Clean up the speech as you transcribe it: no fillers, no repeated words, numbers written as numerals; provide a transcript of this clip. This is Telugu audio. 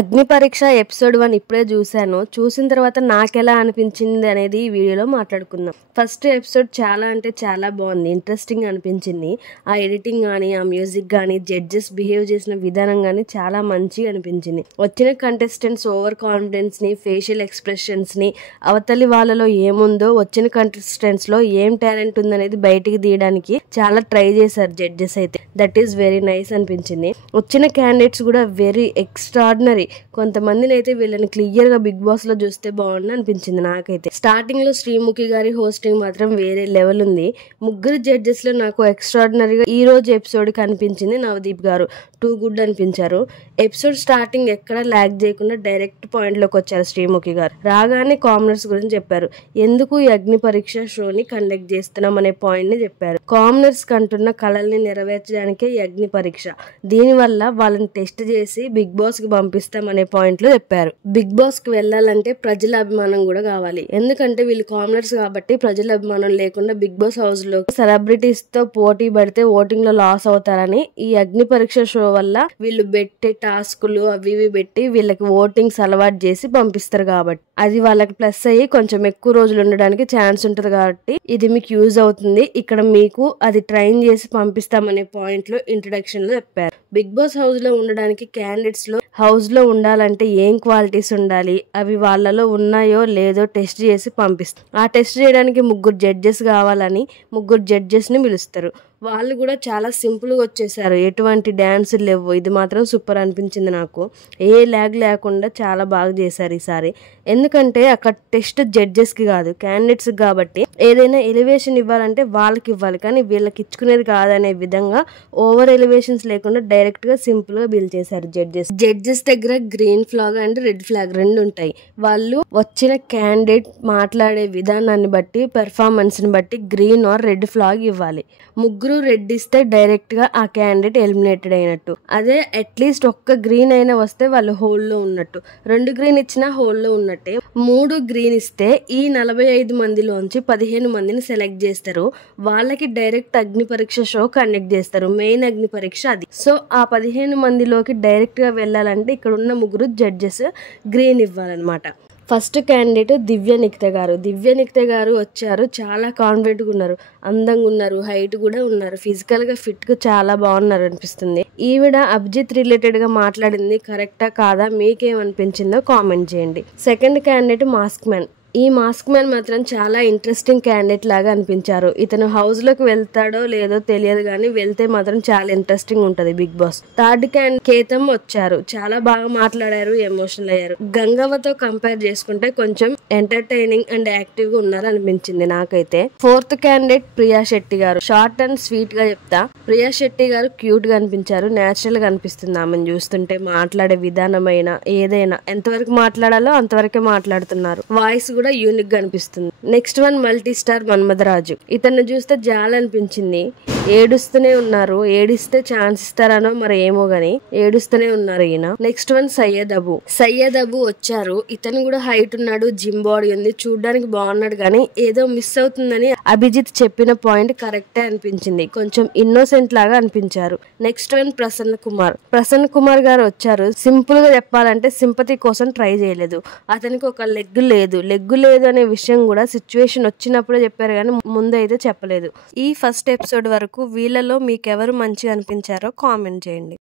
అగ్ని పరీక్ష ఎపిసోడ్ 1 ఇప్పుడే చూశాను. చూసిన తర్వాత నాకెలా అనిపించింది అనేది ఈ వీడియోలో మాట్లాడుకుందాం. ఫస్ట్ ఎపిసోడ్ చాలా అంటే చాలా బాగుంది, ఇంట్రెస్టింగ్ అనిపించింది. ఆ ఎడిటింగ్ కానీ, ఆ మ్యూజిక్ కానీ, జడ్జెస్ బిహేవ్ చేసిన విధానం కానీ చాలా మంచిగా అనిపించింది. వచ్చిన కంటెస్టెంట్స్ ఓవర్ కాన్ఫిడెన్స్ని, ఫేషియల్ ఎక్స్ప్రెషన్స్ని, అవతలి వాళ్ళలో ఏముందో, వచ్చిన కంటెస్టెంట్స్లో ఏం టాలెంట్ ఉందనేది బయటికి తీయడానికి చాలా ట్రై చేశారు జడ్జెస్ అయితే. దట్ ఈస్ వెరీ నైస్ అనిపించింది. వచ్చిన క్యాండిడేట్స్ కూడా వెరీ ఎక్స్ట్రాడినరీ. కొంతమందిని అయితే వీళ్ళని క్లియర్ గా బిగ్ బాస్ లో చూస్తే బాగుంది అనిపించింది నాకైతే. స్టార్టింగ్ లో శ్రీముఖి గారి హోస్టింగ్ మాత్రం వేరే లెవెల్ ఉంది. ముగ్గురు జడ్జెస్ లో నాకు ఎక్స్ట్రాడినరీగా ఈ రోజు ఎపిసోడ్ కి అనిపించింది నవదీప్ గారు. టూ గుడ్ అనిపించారు. ఎపిసోడ్ స్టార్టింగ్ ఎక్కడ ల్యాగ్ చేయకుండా డైరెక్ట్ పాయింట్ లోకి వచ్చారు శ్రీముఖి గారు. రాగానే కామనర్స్ గురించి చెప్పారు. ఎందుకు ఈ అగ్ని పరీక్ష షోని కండక్ట్ చేస్తున్నాం అనే పాయింట్ ని చెప్పారు. కామనర్స్ కంటున్న కళల్ని నెరవేర్చడానికే ఈ అగ్ని పరీక్ష. దీనివల్ల వాళ్ళని టెస్ట్ చేసి బిగ్ బాస్ కి పంపిస్తాం అనే పాయింట్ లో చెప్పారు. బిగ్ బాస్ కి వెళ్ళాలంటే ప్రజల అభిమానం కూడా కావాలి. ఎందుకంటే వీళ్ళు కామనర్స్ కాబట్టి ప్రజల అభిమానం లేకుండా బిగ్ బాస్ హౌస్ లో సెలబ్రిటీస్ తో పోటీ పడితే ఓటింగ్ లో లాస్ అవుతారని ఈ అగ్ని పరీక్ష షో వల్ల వీళ్ళు పెట్టే టాస్కులు అవి ఇవి పెట్టి వీళ్ళకి ఓటింగ్స్ అలవాటు చేసి పంపిస్తారు కాబట్టి అది వాళ్ళకి ప్లస్ అయ్యి కొంచెం ఎక్కువ రోజులు ఉండడానికి ఛాన్స్ ఉంటుంది. కాబట్టి ఇది మీకు యూజ్ అవుతుంది. ఇక్కడ మీకు అది ట్రైన్ చేసి పంపిస్తామనే పాయింట్ లో ఇంట్రడక్షన్ లో చెప్పారు. బిగ్ బాస్ హౌస్ లో ఉండడానికి క్యాండిడేట్స్ లో హౌస్ లో ఉండాలంటే ఏం క్వాలిటీస్ ఉండాలి, అవి వాళ్ళలో ఉన్నాయో లేదో టెస్ట్ చేసి పంపిస్తారు. ఆ టెస్ట్ చేయడానికి ముగ్గురు జడ్జెస్ కావాలని ముగ్గురు జడ్జెస్ ని పిలుస్తారు. వాళ్ళు కూడా చాలా సింపుల్ గా వచ్చేసారు. ఎటువంటి డాన్సులు లేవు. ఇది మాత్రం సూపర్ అనిపించింది నాకు. ఏ ల్యాగ్ లేకుండా చాలా బాగా చేశారు ఈసారి. ఎందుకంటే అక్కడ టెస్ట్ జడ్జెస్ కి కాదు, క్యాండిడేట్స్ కాబట్టి ఏదైనా ఎలివేషన్ ఇవ్వాలంటే వాళ్ళకి ఇవ్వాలి, కానీ వీళ్ళకి ఇచ్చుకునేది కాదనే విధంగా ఓవర్ ఎలివేషన్స్ లేకుండా డైరెక్ట్ గా సింపుల్ గా బిల్ చేశారు జడ్జెస్ దగ్గర green flag and red flag రెండు ఉంటాయి. వాళ్ళు వచ్చిన క్యాండిడేట్ మాట్లాడే విధానాన్ని బట్టి, పెర్ఫార్మెన్స్ ని బట్టి గ్రీన్ ఆర్ రెడ్ ఫ్లాగ్ ఇవ్వాలి. ముగ్గురు రెడ్ ఇస్తే డైరెక్ట్ గా ఆ క్యాండిడేట్ ఎలిమినేటెడ్ అయినట్టు. అదే అట్లీస్ట్ ఒక్క గ్రీన్ అయినా వస్తే వాళ్ళు హోల్ లో ఉన్నట్టు. 2 గ్రీన్ ఇచ్చినా హోల్ లో ఉన్నట్టే. 3 గ్రీన్ ఇస్తే ఈ 45 మందిలోంచి 15 మందిని సెలెక్ట్ చేస్తారు. వాళ్ళకి డైరెక్ట్ అగ్ని పరీక్ష షో కండక్ట్ చేస్తారు. మెయిన్ అగ్ని పరీక్ష అది. సో ఆ 15 మందిలోకి డైరెక్ట్ గా వెళ్ళాలంటే ఇక్కడ ఉన్న ముగ్గురు జడ్జెస్ గ్రీన్ ఇవ్వాలన్నమాట. ఫస్ట్ క్యాండిడేట్ దివ్య నిఖిత గారు వచ్చారు. చాలా కాన్ఫిడెంట్ గా ఉన్నారు, అందంగా ఉన్నారు, హైట్ కూడా ఉన్నారు, ఫిజికల్ గా ఫిట్ గా చాలా బాగున్నారు అనిపిస్తుంది. ఈవిడ అభిజిత్ రిలేటెడ్ గా మాట్లాడింది కరెక్టా కాదా, మీకేమనిపించిందో కామెంట్ చేయండి. సెకండ్ క్యాండిడేట్ ఈ మాస్క్ మ్యాన్ మాత్రం చాలా ఇంట్రెస్టింగ్ క్యాండిడేట్ లాగా అనిపించారు. ఇతను హౌస్ లోకి వెళ్తాడో లేదో తెలియదు, కానీ వెళ్తే మాత్రం చాలా ఇంట్రెస్టింగ్ ఉంటది బిగ్ బాస్. థర్డ్ క్యాండిడేట్ కేతం వచ్చారు. చాలా బాగా మాట్లాడారు, ఎమోషనల్ అయ్యారు. గంగవ్వతో కంపేర్ చేసుకుంటే కొంచెం ఎంటర్టైనింగ్ అండ్ యాక్టివ్ గా ఉన్నారు అనిపించింది నాకైతే. ఫోర్త్ క్యాండిడేట్ ప్రియా శెట్టి గారు. షార్ట్ అండ్ స్వీట్ గా చెప్తా, ప్రియా శెట్టి గారు క్యూట్ గా అనిపించారు. నేచురల్ గా అనిపిస్తుంది ఆమెను చూస్తుంటే. మాట్లాడే విధానమైన ఏదైనా ఎంతవరకు మాట్లాడాలో అంతవరకే మాట్లాడుతున్నారు. వాయిస్ కూడా యూనిక్ గా అనిపిస్తుంది. Next one multi star Manmatharaju. ఇతన్ని చూస్తే జాలనిపించింది. ఏడుస్తూనే ఉన్నారు. ఏడిస్తే ఛాన్స్ ఇస్తారనో మరి ఏమో గాని ఏడుస్తూనే ఉన్నారు ఈయన. నెక్స్ట్ వన్ సయ్యద్ అబు వచ్చారు. ఇతను కూడా హైట్ ఉన్నాడు, జిమ్ బాడీ ఉంది, చూడడానికి బాగున్నాడు, కానీ ఏదో మిస్ అవుతుందని అభిజిత్ చెప్పిన పాయింట్ కరెక్టే అనిపించింది. కొంచెం ఇన్నోసెంట్ లాగా అనిపించారు. నెక్స్ట్ వన్ ప్రసన్న కుమార్ గారు వచ్చారు. సింపుల్ గా చెప్పాలంటే సింపతి కోసం ట్రై చేయలేదు. అతనికి ఒక లెగ్ లేదు అనే విషయం కూడా సిచ్యువేషన్ వచ్చినప్పుడే చెప్పారు, కానీ ముందు అయితే చెప్పలేదు. ఈ ఫస్ట్ ఎపిసోడ్ వరకు వీళ్ళలో మీకెవరు మంచిగా అనిపించారో కామెంట్ చేయండి.